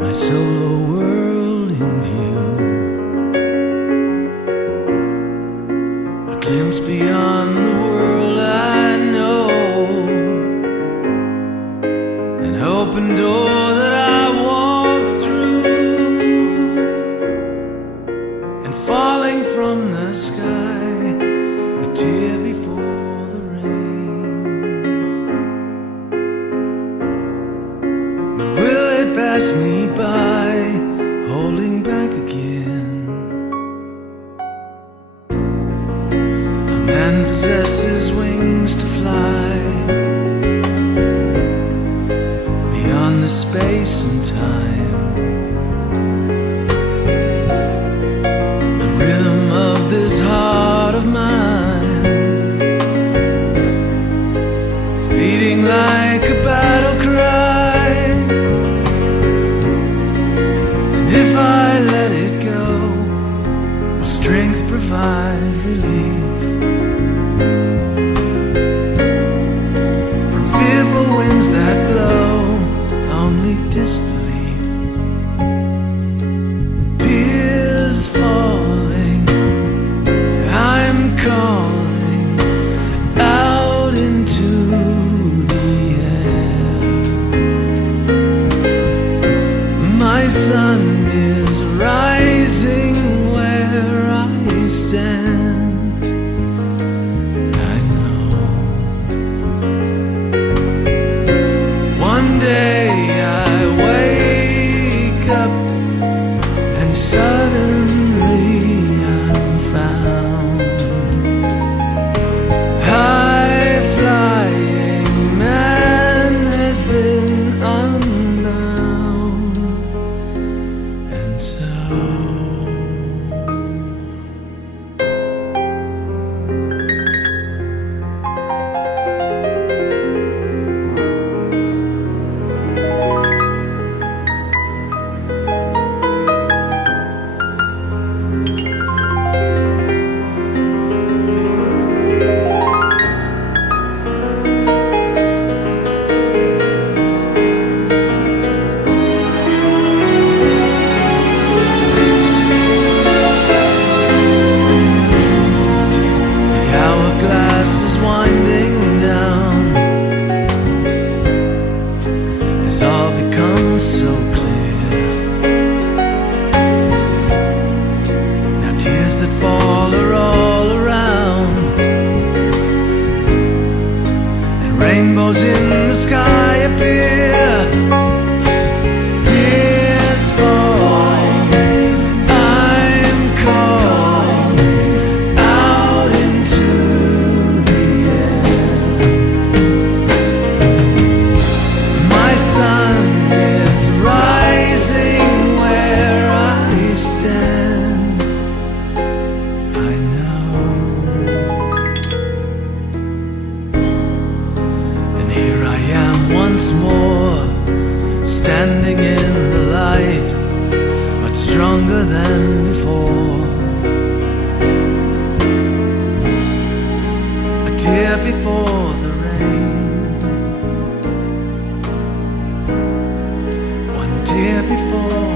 my solo world in view, a glimpse beyond the world I know, an open door that I walk through, and falling from the sky, a tear before the rain. But will it pass me by, holding back again? A man possesses wings to fly beyond the space and time. The rhythm of this heart of mine is beating like a battle cry, and if I let it go, will strength provide relief from fearful winds that blow only disbelief? Tears falling, I'm calling out into the air. My sun is rising where I stand. I know one day I wake up and suddenly I'm found high flying man has been unbound, and so the hourglass is winding down as all becomes so clear. Now tears that fall are all around, and rainbows in the sky appear. Tears falling, I'm calling out into the air. My sun is rising where I stand. I know, and here I am once more, standing in the light, much stronger than before. A tear before the rain, one tear before